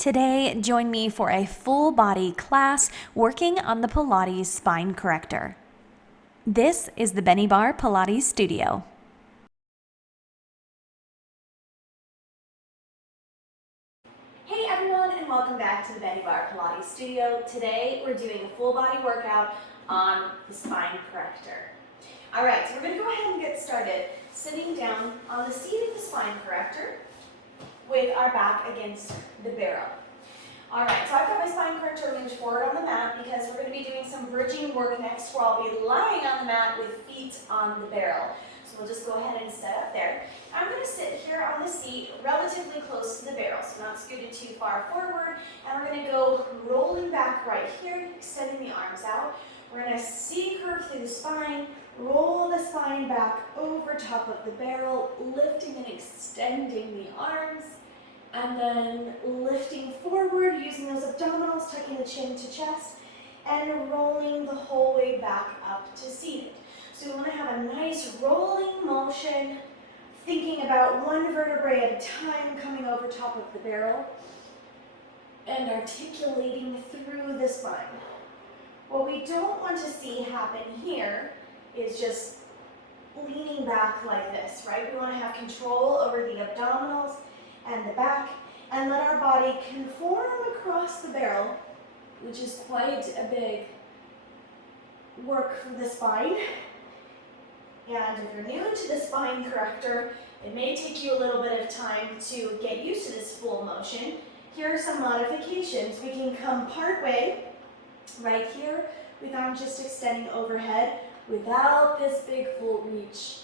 Today, join me for a full body class working on the Pilates spine corrector. This is the Bennie Barre Pilates studio. Hey everyone, and welcome back to the Bennie Barre Pilates studio. Today we're doing a full body workout on the spine corrector. Alright, so we're going to go ahead and get started sitting down on the seat of the spine corrector with our back against the barrel. Alright, so I've got my spine corrector moved forward on the mat because we're going to be doing some bridging work next where I'll be lying on the mat with feet on the barrel. So we'll just go ahead and set up there. I'm going to sit here on the seat relatively close to the barrel, so not scooted too far forward. And we're going to go rolling back right here, extending the arms out. We're going to C-curve through the spine, roll the spine back over top of the barrel, lifting and extending the arms. And then lifting forward, using those abdominals, tucking the chin to chest, and rolling the whole way back up to seated. So we want to have a nice rolling motion, thinking about one vertebrae at a time coming over top of the barrel, and articulating through the spine. What we don't want to see happen here is just leaning back like this, right? We want to have control over the abdominals and the back, and let our body conform across the barrel, which is quite a big work for the spine. And if you're new to the spine corrector, it may take you a little bit of time to get used to this full motion. Here are some modifications. We can come part way right here with arms just extending overhead without this big full reach.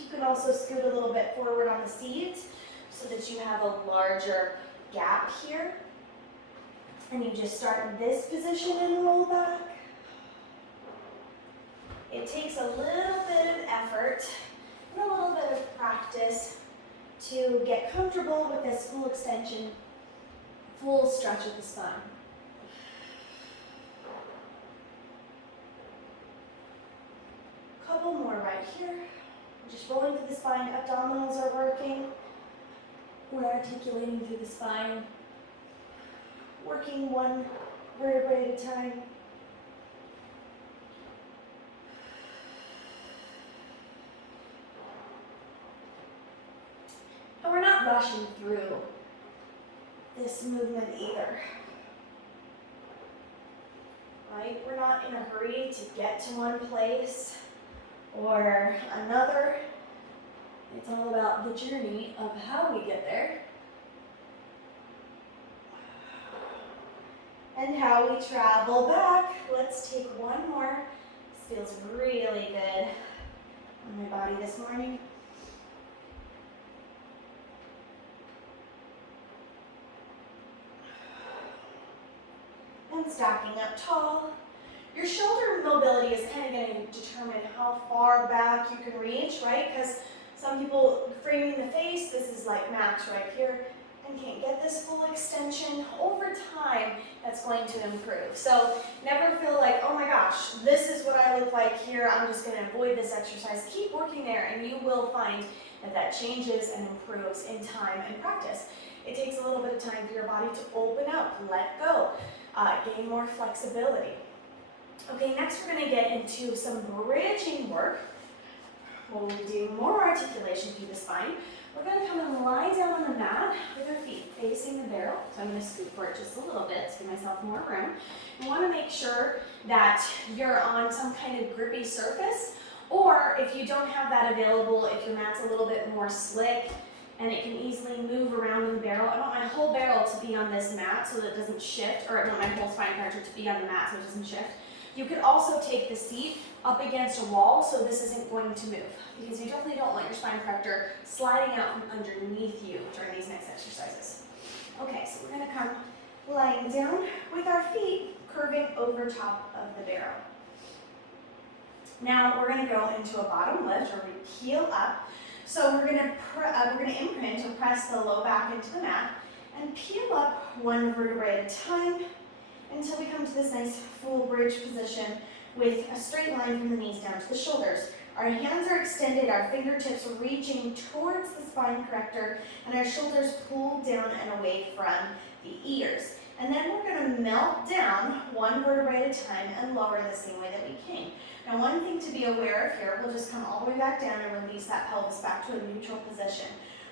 You can also scoot a little bit forward on the seat so that you have a larger gap here. And you just start in this position and roll back. It takes a little bit of effort and a little bit of practice to get comfortable with this full extension, full stretch of the spine. Couple more right here. Just rolling through the spine, abdominals are working. We're articulating through the spine, working one vertebrae at a time. And we're not rushing through this movement either. Right? We're not in a hurry to get to one place or another. It's all about the journey of how we get there and how we travel back. Let's take one more. This feels really good on my body this morning. And stacking up tall. Your shoulder mobility is kind of going to determine how far back you can reach, right? Because some people framing the face, this is like max right here, and can't get this full extension. Over time, that's going to improve. So never feel like, oh my gosh, this is what I look like here, I'm just going to avoid this exercise. Keep working there, and you will find that that changes and improves in time and practice. It takes a little bit of time for your body to open up, let go, gain more flexibility. Okay, next we're going to get into some bridging work. We'll do more articulation through the spine. We're going to come and lie down on the mat with our feet facing the barrel. So I'm going to scoot for it just a little bit to give myself more room. You want to make sure that you're on some kind of grippy surface, or if you don't have that available, if your mat's a little bit more slick and it can easily move around in the barrel. I want my whole barrel to be on this mat so that it doesn't shift, or I want my whole spine corrector to be on the mat so it doesn't shift. You could also take the seat up against a wall so this isn't going to move, because you definitely don't want your spine corrector sliding out from underneath you during these next exercises. Okay, so we're going to come lying down with our feet curving over top of the barrel. Now we're going to go into a bottom lift, or we heel up. So we're going to imprint or press the low back into the mat and peel up one vertebrae at a time until we come to this nice full bridge position with a straight line from the knees down to the shoulders. Our hands are extended, our fingertips are reaching towards the spine corrector, and our shoulders pulled down and away from the ears. And then we're going to melt down one vertebrae at a time and lower the same way that we came. Now, one thing to be aware of here, we'll just come all the way back down and release that pelvis back to a neutral position.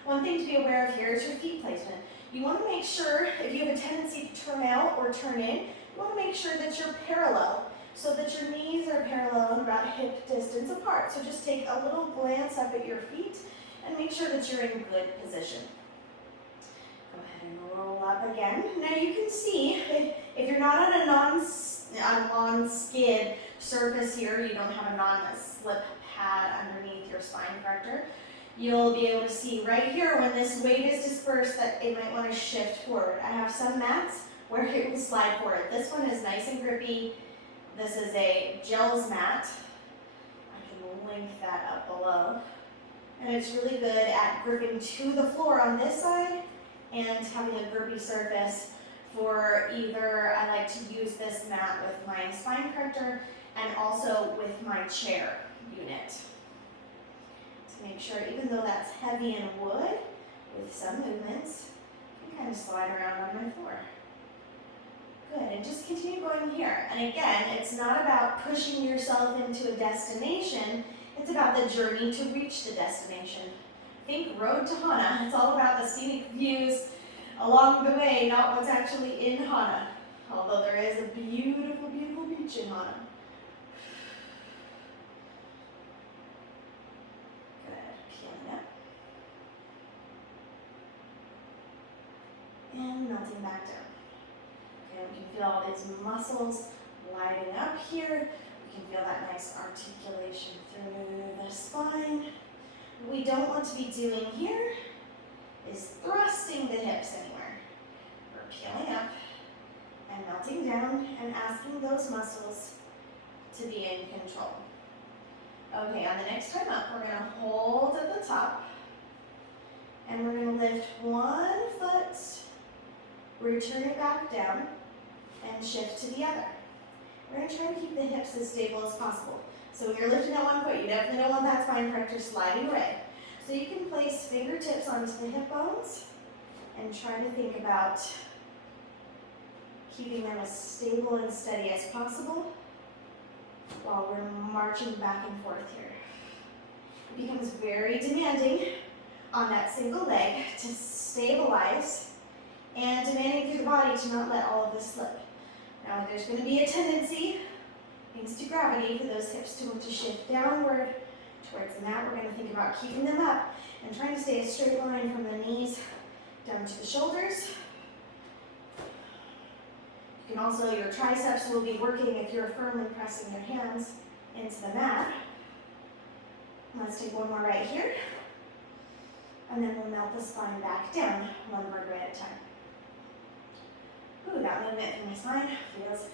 One thing to be aware of here is your feet placement. You want to make sure, if you have a tendency to turn out or turn in, you want to make sure that you're parallel, so that your knees are parallel and about hip distance apart. So just take a little glance up at your feet and make sure that you're in good position. Go ahead and roll up again. Now you can see, if you're not on a non-skid surface here, you don't have a non-slip pad underneath your spine corrector, you'll be able to see right here when this weight is dispersed that it might want to shift forward. I have some mats where it will slide forward. This one is nice and grippy. This is a Jels Mat. I can link that up below. And it's really good at gripping to the floor on this side and having a grippy surface for either, I like to use this mat with my spine corrector and also with my chair unit. To make sure, even though that's heavy in wood, with some movements, you can kind of slide around on my floor. Good, and just continue going here. And again, it's not about pushing yourself into a destination, it's about the journey to reach the destination. Think road to Hana. It's all about the scenic views along the way, not what's actually in Hana. Although there is a beautiful, beautiful beach in Hana. Good, peeling up. And melting back down. Okay, we can feel all these muscles lighting up here. We can feel that nice articulation through the spine. What we don't want to be doing here is thrusting the hips anywhere. We're peeling up and melting down and asking those muscles to be in control. Okay, on the next time up, we're going to hold at the top and we're going to lift one foot, return it back down, and shift to the other. We're going to try to keep the hips as stable as possible. So when you're lifting at one foot, you definitely don't want that spine corrector sliding away. So you can place fingertips onto the hip bones and try to think about keeping them as stable and steady as possible while we're marching back and forth here. It becomes very demanding on that single leg to stabilize and demanding through the body to not let all of this slip. Now there's going to be a tendency, thanks to gravity, for those hips to want to shift downward towards the mat. We're going to think about keeping them up and trying to stay a straight line from the knees down to the shoulders. You can also, your triceps will be working if you're firmly pressing your hands into the mat. Let's take one more right here. And then we'll melt the spine back down one vertebrae at a time. Ooh, that movement in my spine feels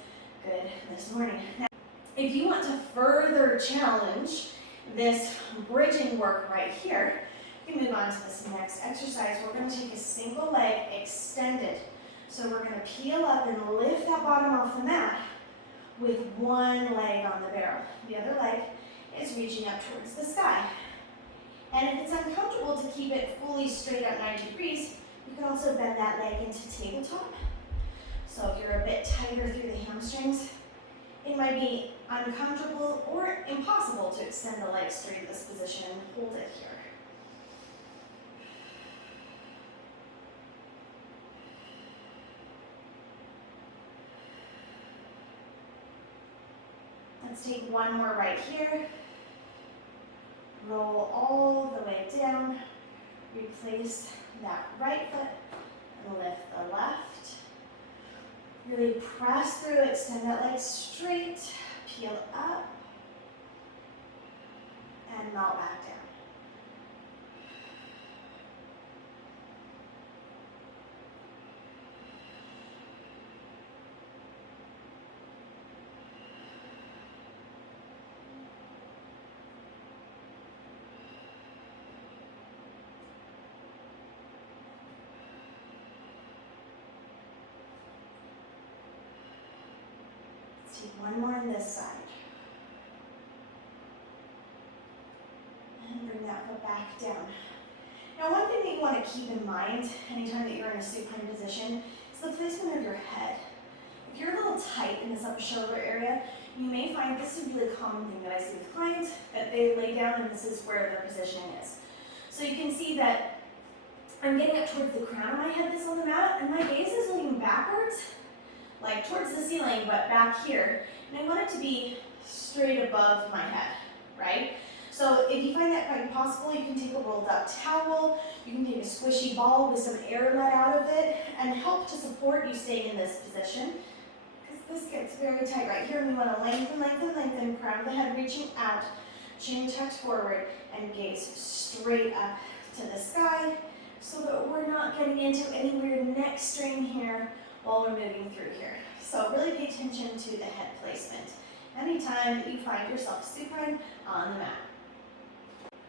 good this morning. Now, if you want to further challenge this bridging work right here, you can move on to this next exercise. We're going to take a single leg extended. So we're going to peel up and lift that bottom off the mat with one leg on the barrel. The other leg is reaching up towards the sky. And if it's uncomfortable to keep it fully straight up 90 degrees, you can also bend that leg into tabletop. So if you're a bit tighter through the hamstrings, it might be uncomfortable or impossible to extend the leg straight in this position and hold it here. Let's take one more right here. Roll all the way down. Replace that right foot and lift the left. Really press through, extend that leg straight, peel up, and melt back down. Take one more on this side. down. Now, one thing that you want to keep in mind anytime that you're in a supine position is the placement of your head. If you're a little tight in this upper shoulder area, you may find this is a really common thing that I see with clients, that they lay down and this is where their positioning is. So you can see that I'm getting up towards the crown of my head that's on the mat, and my gaze is looking backwards, like towards the ceiling, but back here. And I want it to be straight above my head, right? So if you find that quite impossible, you can take a rolled up towel, you can take a squishy ball with some air let out of it, and help to support you staying in this position. Because this gets very tight right here, and we want to lengthen, lengthen, lengthen, crown of the head reaching out, chin tucked forward, and gaze straight up to the sky, so that we're not getting into any weird neck strain here while we're moving through here. So really pay attention to the head placement anytime that you find yourself supine on the mat.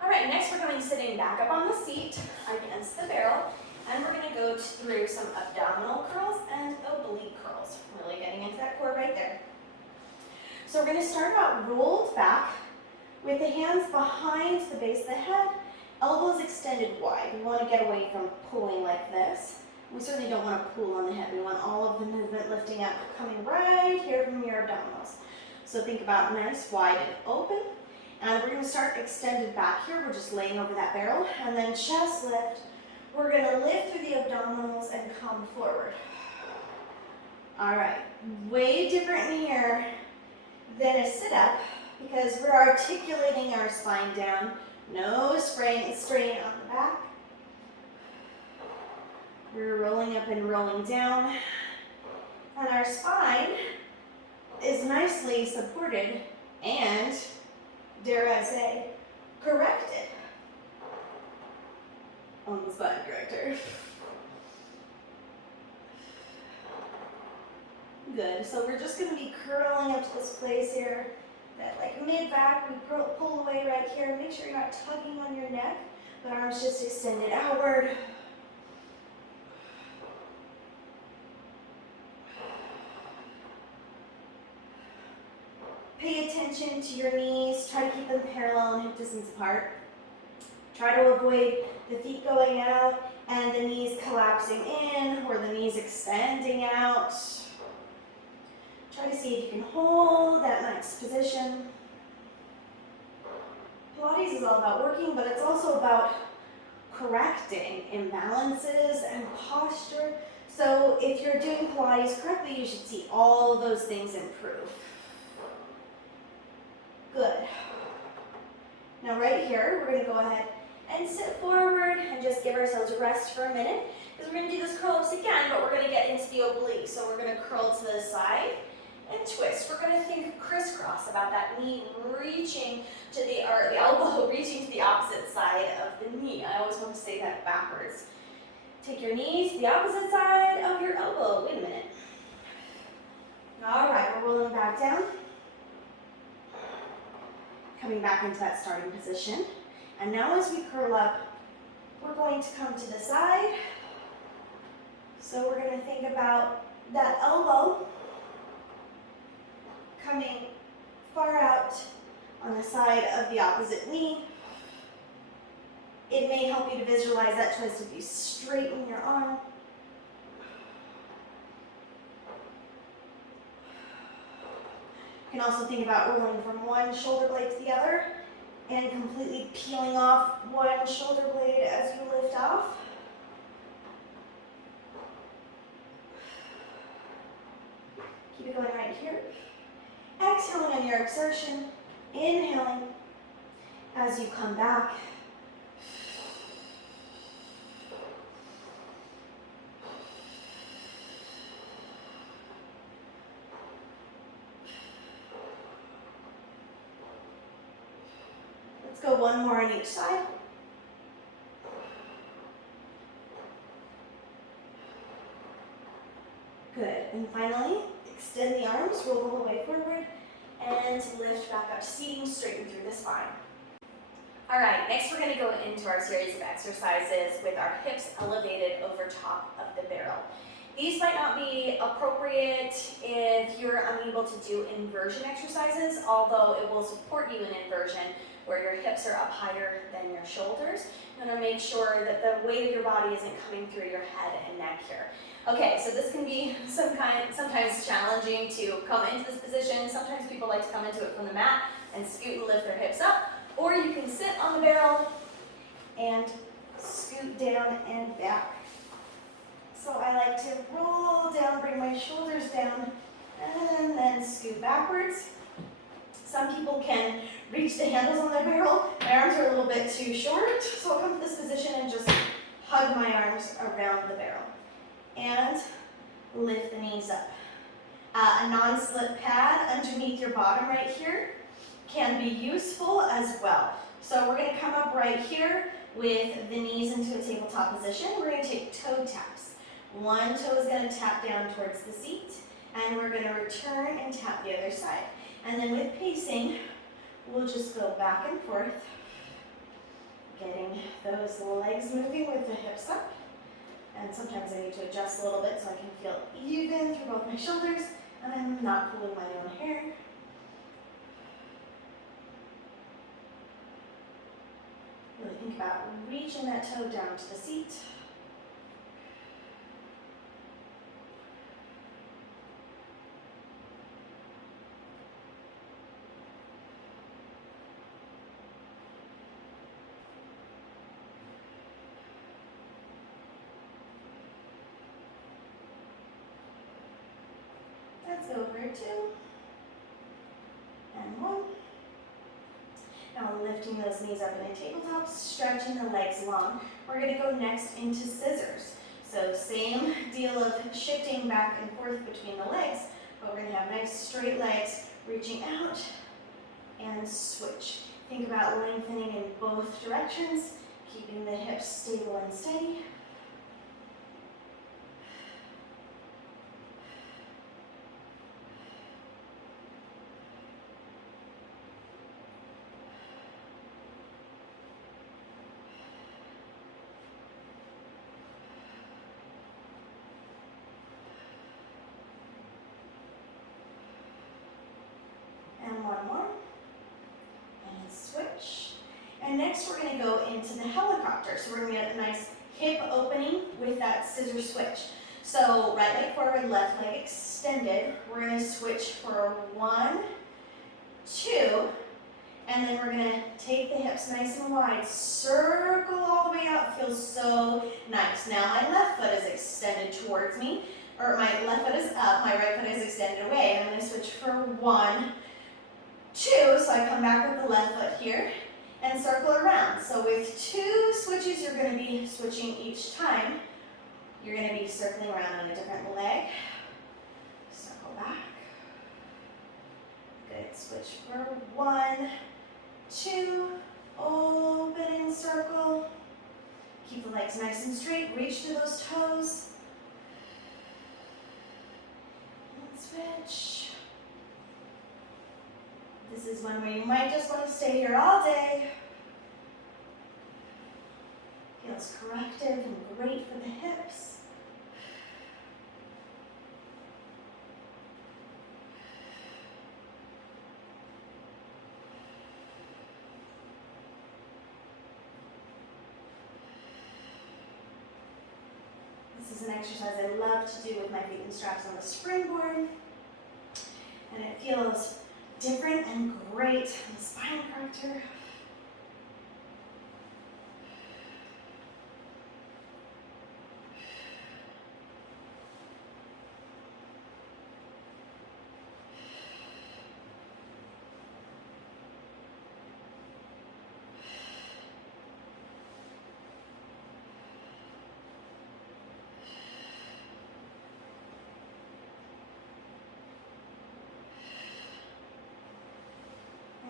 All right, next we're going to be sitting back up on the seat against the barrel, and we're going to go through some abdominal curls and oblique curls, really getting into that core right there. So we're going to start out rolled back with the hands behind the base of the head, elbows extended wide. We want to get away from pulling like this. We certainly don't want to pull on the head. We want all of the movement lifting up, coming right here from your abdominals. So think about nice, wide, and open. And we're going to start extended back here. We're just laying over that barrel. And then chest lift. We're going to lift through the abdominals and come forward. All right. Way different here than a sit-up because we're articulating our spine down. No strain on the back. We're rolling up and rolling down. And our spine is nicely supported and, dare I say, corrected on the spine corrector. Good, so we're just going to be curling up to this place here, that like mid-back, we pull away right here. Make sure you're not tugging on your neck, but arms just extended outward. Pay attention to your knees. Try to keep them parallel and hip distance apart. Try to avoid the feet going out and the knees collapsing in or the knees extending out. Try to see if you can hold that nice position. Pilates is all about working, but it's also about correcting imbalances and posture. So if you're doing Pilates correctly, you should see all those things improve. Good. Now right here, we're going to go ahead and sit forward and just give ourselves a rest for a minute because we're going to do this curl-ups again, but we're going to get into the oblique. So we're going to curl to the side and twist. We're going to think crisscross about that knee reaching to the elbow reaching to the opposite side of the knee. I always want to say that backwards. Take your knees to the opposite side of your elbow. Wait a minute. All right, we're rolling back down. Coming back into that starting position. And now as we curl up, we're going to come to the side. So we're going to think about that elbow coming far out on the side of the opposite knee. It may help you to visualize that twist if you straighten your arm. You can also think about rolling from one shoulder blade to the other and completely peeling off one shoulder blade as you lift off. Keep it going right here. Exhaling on your exertion, inhaling as you come back. Let's go one more on each side. Good, and finally, extend the arms, roll the whole way forward, and lift back up, seating straighten through the spine. All right, next we're going to go into our series of exercises with our hips elevated over top of the barrel. These might not be appropriate if you're unable to do inversion exercises, although it will support you in inversion, where your hips are up higher than your shoulders. You want to make sure that the weight of your body isn't coming through your head and neck here. Okay, so this can be sometimes challenging to come into this position. Sometimes people like to come into it from the mat and scoot and lift their hips up. Or you can sit on the barrel and scoot down and back. So I like to roll down, bring my shoulders down, and then scoot backwards. Some people can reach the handles on their barrel. My arms are a little bit too short, so I'll come to this position and just hug my arms around the barrel. And lift the knees up. A non-slip pad underneath your bottom right here can be useful as well. So we're going to come up right here with the knees into a tabletop position. We're going to take toe taps. One toe is going to tap down towards the seat, and we're going to return and tap the other side. And then with pacing, we'll just go back and forth, getting those legs moving with the hips up. And sometimes I need to adjust a little bit so I can feel even through both my shoulders, and I'm not pulling my own hair. Really think about reaching that toe down to the seat. Let's go over 2 and 1. Now lifting those knees up in a tabletop, stretching the legs long. We're going to go next into scissors. So same deal of shifting back and forth between the legs, but we're going to have nice straight legs, reaching out and switch. Think about lengthening in both directions, keeping the hips stable and steady. And one more, and switch. And next we're going to go into the helicopter. So we're going to get a nice hip opening with that scissor switch. So right leg forward, left leg extended. We're going to switch for 1, 2, and then we're going to take the hips nice and wide, circle all the way out. It feels so nice. Now my left foot is extended towards me, or my left foot is up, my right foot is extended away. And I'm going to switch for 1, 2, so I come back with the left foot here and circle around. So with 2 switches, you're going to be switching each time. You're going to be circling around on a different leg. Circle back. Good. Switch for 1, 2, open and circle. Keep the legs nice and straight. Reach to those toes. And switch. This is one where you might just want to stay here all day. Feels corrective and great for the hips. This is an exercise I love to do with my feet and straps on the springboard. And it feels different and great in the spine corrector.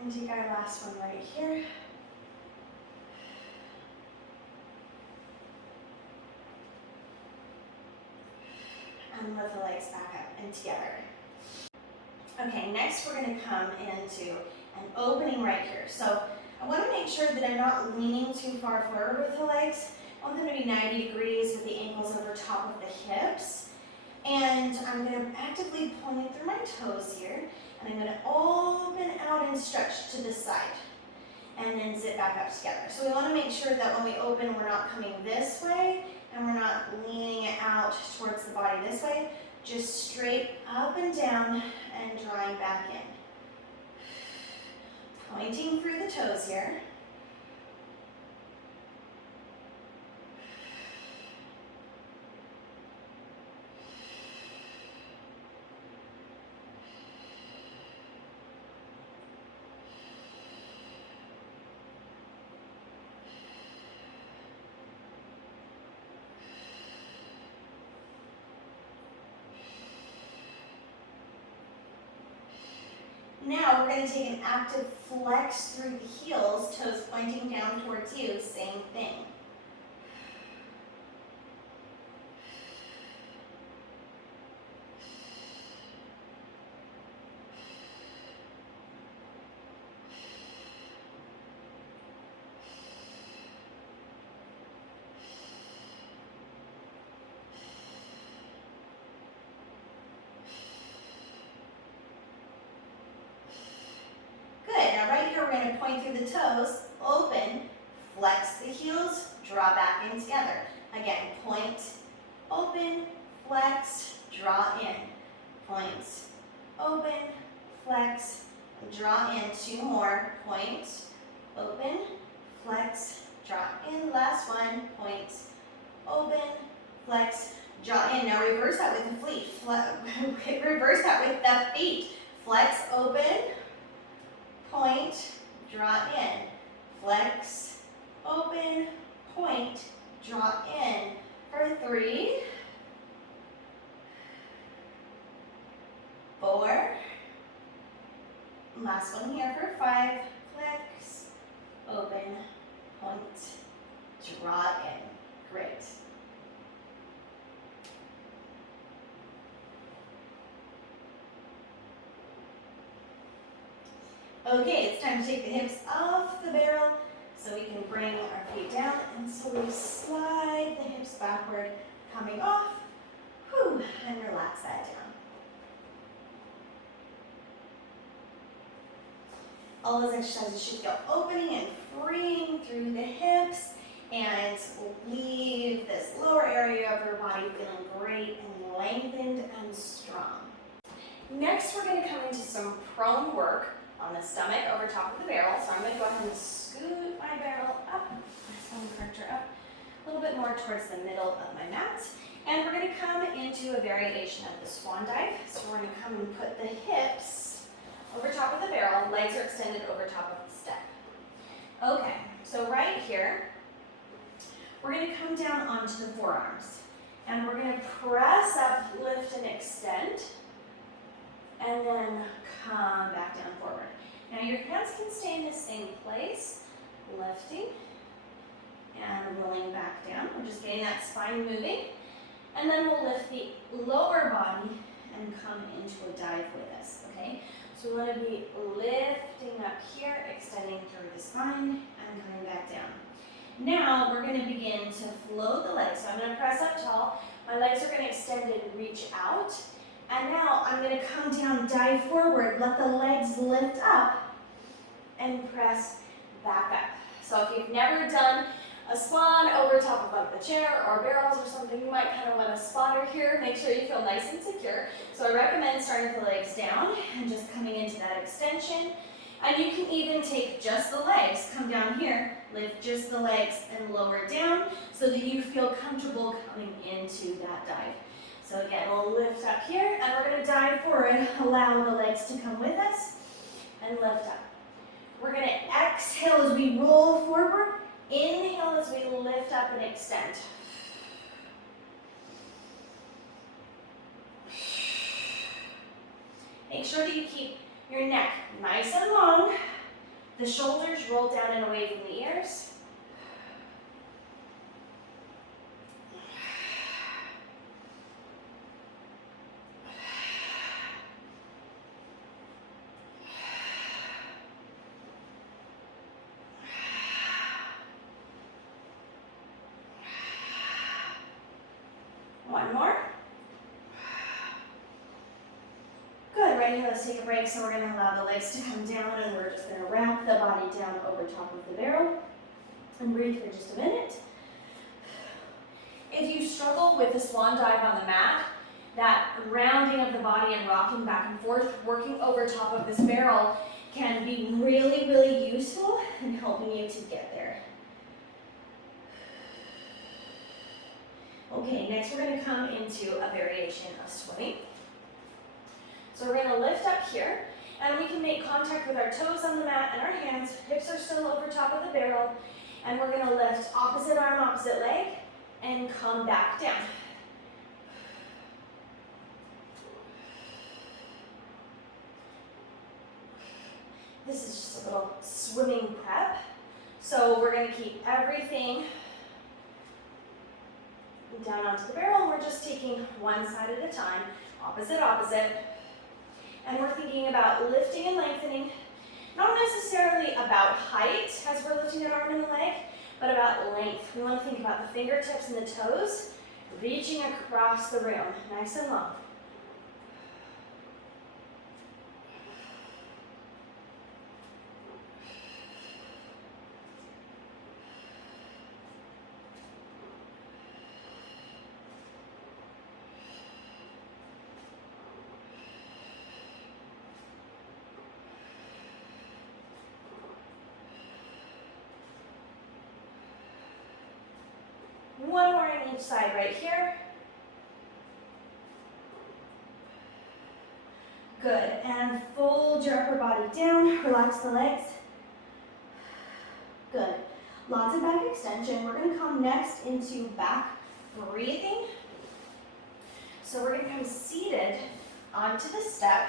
And take our last one right here. And lift the legs back up and together. Okay, next we're going to come into an opening right here. So I want to make sure that I'm not leaning too far forward with the legs. I want them to be 90 degrees with the ankles over top of the hips. And I'm going to actively pulling through my toes here. And I'm going to open out and stretch to the side. and then zip back up together. So we want to make sure that when we open, we're not coming this way, and we're not leaning it out towards the body this way, just straight up and down and drawing back in. Pointing through the toes here. Now we're going to take an active flex through the heels, toes pointing down towards you, same thing. Now right here we're going to point through the toes, open, flex the heels, draw back in together. Again, point, open, flex, draw in. Point, open, flex, draw in. Two more. Point, open, flex, draw in. Last one. Point, open, flex, draw in. Now reverse that with the feet. Reverse that with the feet. Flex, open, point, draw in, flex, open, point, draw in for 3, 4, last one here for 5, flex, open, point, draw in. Great. Okay, it's time to take the hips off the barrel so we can bring our feet down and slowly slide the hips backward, coming off, whew, and relax that down. All those exercises should feel opening and freeing through the hips, and we'll leave this lower area of your body feeling great and lengthened and strong. Next, we're going to come into some prone work on the stomach over top of the barrel. So I'm going to go ahead and scoot my barrel up, my Swan Corrector up, a little bit more towards the middle of my mat. And we're going to come into a variation of the Swan Dive. So we're going to come and put the hips over top of the barrel, legs are extended over top of the step. Okay, so right here, we're going to come down onto the forearms. And we're going to press up, lift and extend, and then come back down forward. Now your hands can stay in the same place, lifting and rolling back down. We're just getting that spine moving. And then we'll lift the lower body and come into a dive with us, okay? So we want to be lifting up here, extending through the spine and coming back down. Now we're going to begin to float the legs. So I'm going to press up tall. My legs are going to extend and reach out. And now I'm going to come down, dive forward, let the legs lift up, and press back up. So if you've never done a swan over top of like the chair or barrels or something, you might kind of want a spotter here. Make sure you feel nice and secure. So I recommend starting with the legs down and just coming into that extension. And you can even take just the legs, come down here, lift just the legs and lower down so that you feel comfortable coming into that dive. So again, we'll lift up here, and we're going to dive forward, allow the legs to come with us, and lift up. We're going to exhale as we roll forward, inhale as we lift up and extend. Make sure that you keep your neck nice and long, the shoulders roll down and away from the ears. One more. Good. right here, let's take a break. So we're going to allow the legs to come down, and we're just going to wrap the body down over top of the barrel and breathe for just a minute. If you struggle with the Swan Dive on the mat, that rounding of the body and rocking back and forth, working over top of this barrel can be really, really useful in helping you to get there. Okay, next we're going to come into a variation of swimming. So we're going to lift up here, and we can make contact with our toes on the mat and our hands. Hips are still over top of the barrel, and we're going to lift opposite arm, opposite leg, and come back down. This is just a little swimming prep. So we're going to keep everything down onto the barrel, and we're just taking one side at a time, opposite, opposite. And we're thinking about lifting and lengthening, not necessarily about height as we're lifting an arm and a leg, but about length. We want to think about the fingertips and the toes reaching across the room, nice and long. One more on each side right here. Good, and fold your upper body down, relax the legs. Good, lots of back extension. We're gonna come next into back breathing. So we're gonna come seated onto the step.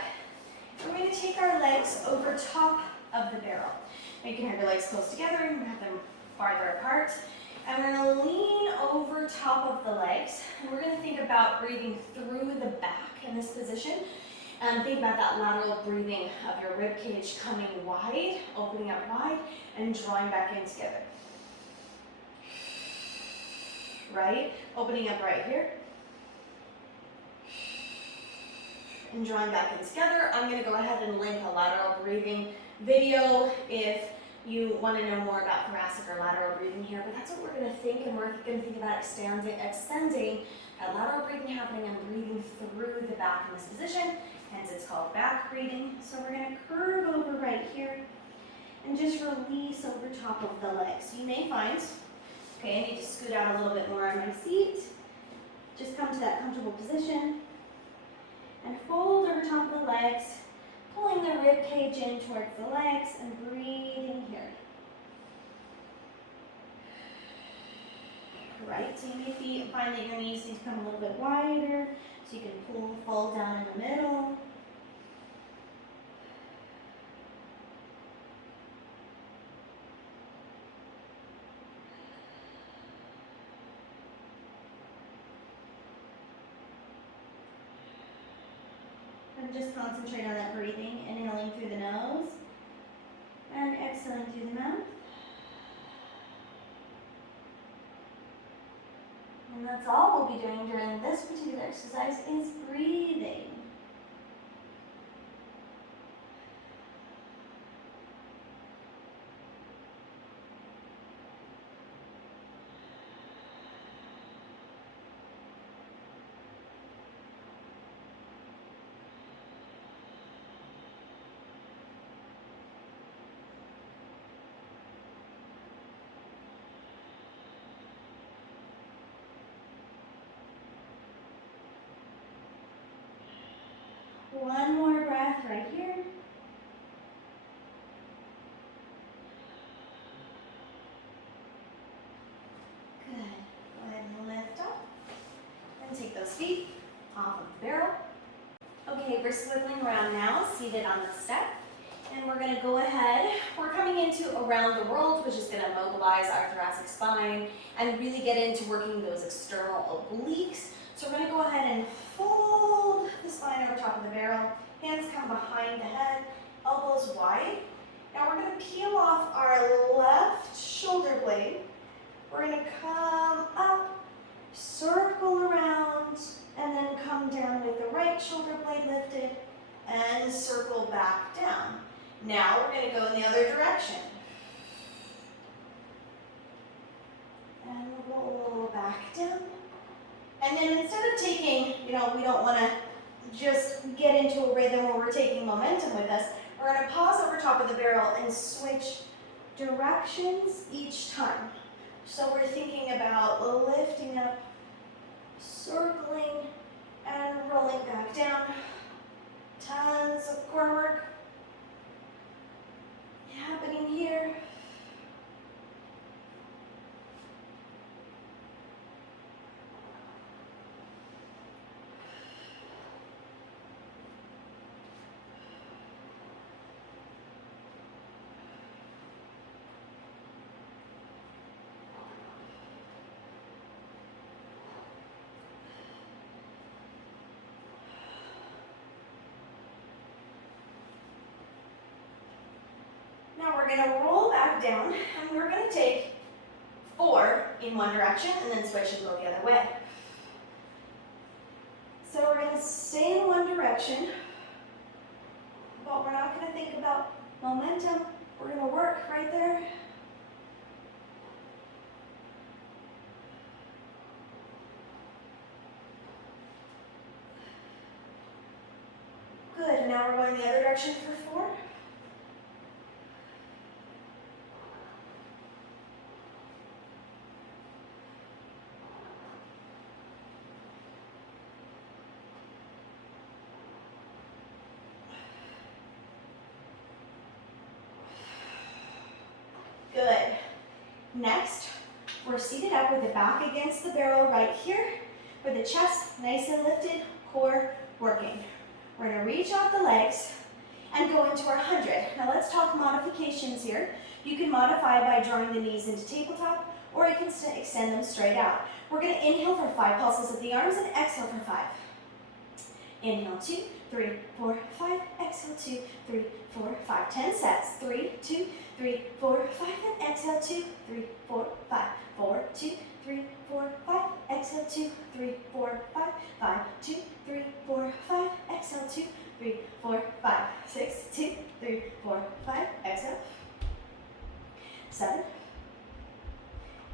We're gonna take our legs over top of the barrel. Now you can have your legs close together, you can have them farther apart. And we're going to lean over top of the legs, and we're going to think about breathing through the back in this position. And think about that lateral breathing of your rib cage coming wide, opening up wide, and drawing back in together. Right? Opening up right here. And drawing back in together. I'm going to go ahead and link a lateral breathing video if you want to know more about thoracic or lateral breathing here, but that's what we're going to think, and we're going to think about extending that lateral breathing happening and breathing through the back in this position, hence it's called back breathing. So we're going to curve over right here and just release over top of the legs. You may find, okay, I need to scoot out a little bit more on my seat. Just come to that comfortable position and fold over top of the legs, pulling the rib cage in towards the legs and breathing here. Right, so you may find that your knees need to come a little bit wider, so you can fold down in the middle. And just concentrate on that breathing, inhaling through the nose and exhaling through the mouth. And that's all we'll be doing during this particular exercise is breathing. One more breath right here. Good. Go ahead and lift up. And take those feet off of the barrel. Okay, we're swiveling around now, seated on the step. And we're going to go ahead. We're coming into around the world, which is going to mobilize our thoracic spine and really get into working those external obliques. So we're going to go ahead and fold the spine over top of the barrel. Hands come behind the head, elbows wide. Now we're going to peel off our left shoulder blade. We're going to come up, circle around, and then come down with the right shoulder blade lifted. and circle back down. Now we're going to go in the other direction. And roll back down. And then instead of taking, we don't want to just get into a rhythm where we're taking momentum with us. We're going to pause over top of the barrel and switch directions each time. So we're thinking about lifting up, circling, and rolling back down. Tons of core work happening here. Now we're going to roll back down, and we're going to take 4 in one direction and then switch and go the other way. So we're going to stay in one direction, but we're not going to think about momentum. We're going to work right there. Good, and now we're going the other direction for 4. Good. Next, we're seated up with the back against the barrel right here, with the chest nice and lifted, core working. We're going to reach out the legs and go into our 100. Now let's talk modifications here. You can modify by drawing the knees into tabletop, or you can extend them straight out. We're going to inhale for 5 pulses of the arms and exhale for 5. Inhale, 2, 3, 4, 5. Exhale, 2, 3, 4, 5. 10 sets. 3, 2, 3, 4, 5. And exhale, 2, 3, 4, 5. 4, 2, 3, 4, 5. Exhale, 2, 3, 4, 5. 5, 2, 3, 4, 5. Exhale, 2, 3, 4, 5. 6, 2, 3, 4, 5. Exhale. 7.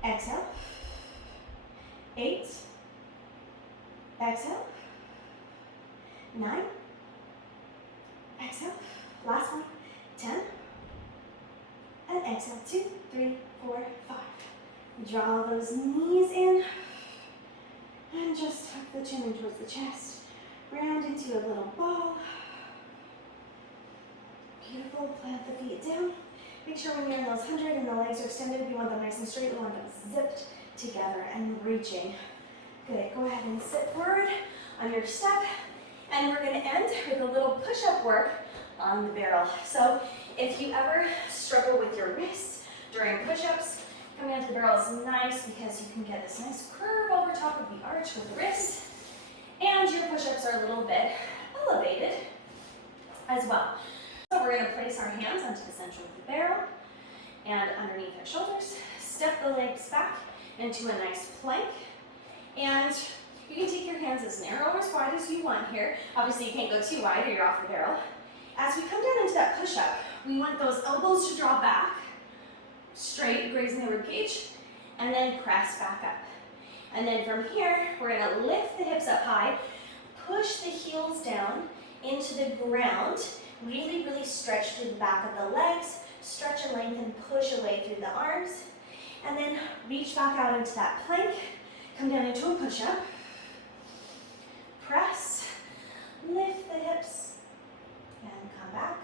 Exhale. 8. Exhale. 9. Exhale. Last one. 10. And exhale. 2, 3, 4, 5. Draw those knees in. And just tuck the chin in towards the chest. Round into a little ball. Beautiful. Plant the feet down. Make sure when you're in those 100 and the legs are extended, you want them nice and straight. You want them zipped together and reaching. Good. Go ahead and sit forward on your step. And we're going to end with a little push-up work on the barrel. So if you ever struggle with your wrists during push-ups, coming onto the barrel is nice because you can get this nice curve over top of the arch with the wrist. And your push-ups are a little bit elevated as well. So we're going to place our hands onto the center of the barrel and underneath our shoulders. Step the legs back into a nice plank. And you can take your hands as narrow or as wide as you want here. Obviously, you can't go too wide or you're off the barrel. As we come down into that push-up, we want those elbows to draw back, straight, grazing the rib cage, and then press back up. And then from here, we're going to lift the hips up high, push the heels down into the ground, really, really stretch through the back of the legs, stretch and lengthen, push away through the arms, and then reach back out into that plank, come down into a push-up. Press, lift the hips, and come back.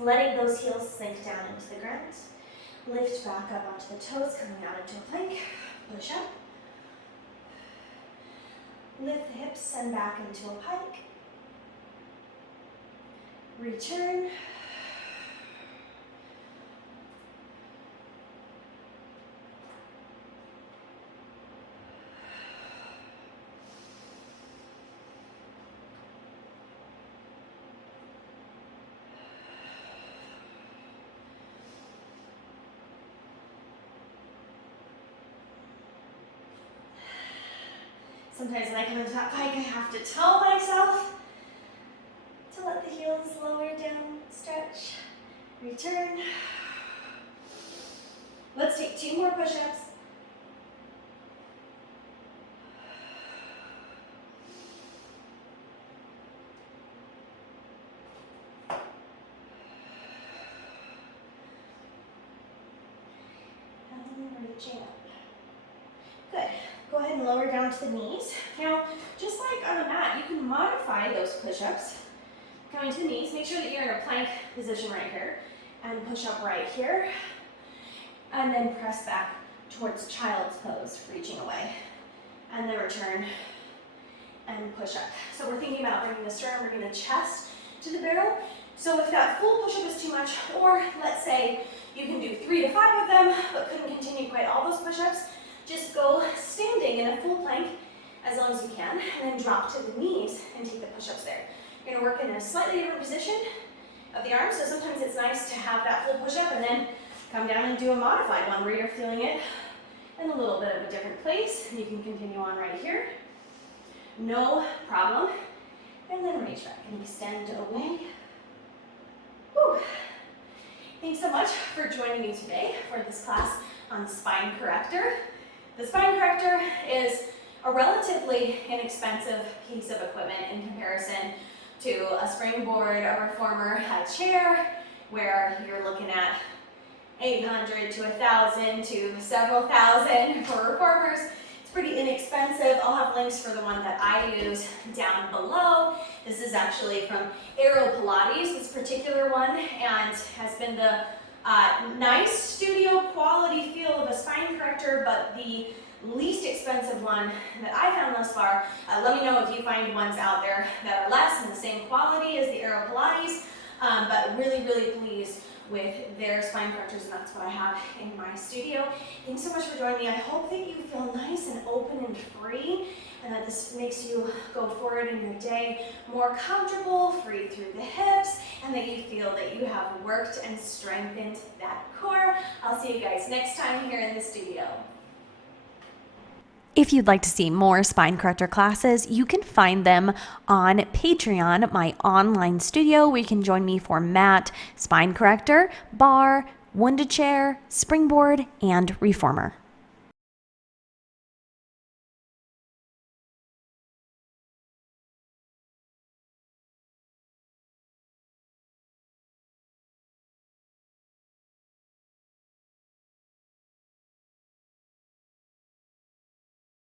Letting those heels sink down into the ground. Lift back up onto the toes, coming out into a plank. Push up. Lift the hips and back into a pike. Return. Sometimes when I come into that pike, I have to tell myself to let Return. Let's take 2 more push-ups. And reaching up. Good. Go ahead and lower down to the knees. Now, just like on the mat, you can modify those push-ups. Coming to the knees, make sure that you're in a plank position right here, and push up right here, and then press back towards child's pose, reaching away, and then return and push up. So we're thinking about bringing the sternum, bringing the chest to the barrel. So if that full push-up is too much, or let's say you can do 3 to 5 of them, but couldn't continue quite all those push-ups, just go standing in a full plank as long as you can, and then drop to the knees and take the push-ups there. You're gonna work in a slightly different position of the arms, so sometimes it's nice to have that full push-up and then come down and do a modified one where you're feeling it in a little bit of a different place, and you can continue on right here. No problem. And then reach back and extend away. Whew. Thanks so much for joining me today for this class on Spine Corrector. The Spine Corrector is a relatively inexpensive piece of equipment in comparison to a springboard, a reformer, a chair, where you're looking at $800 to $1,000 to several thousand for reformers. It's pretty inexpensive. I'll have links for the one that I use down below. This is actually from Pilates, this particular one, and has been the nice studio quality feel of a spine corrector, but the least expensive one that I found thus far. Let me know if you find ones out there that are less and the same quality as the Pilates, but really, really pleased with their spine correctors, and that's what I have in my studio. Thanks so much for joining me. I hope that you feel nice and open and free, and that this makes you go forward in your day more comfortable, free through the hips, and that you feel that you have worked and strengthened that core. I'll see you guys next time here in the studio. If you'd like to see more spine corrector classes, you can find them on Patreon, my online studio, where you can join me for mat, spine corrector, bar, Wunda chair, springboard, and reformer.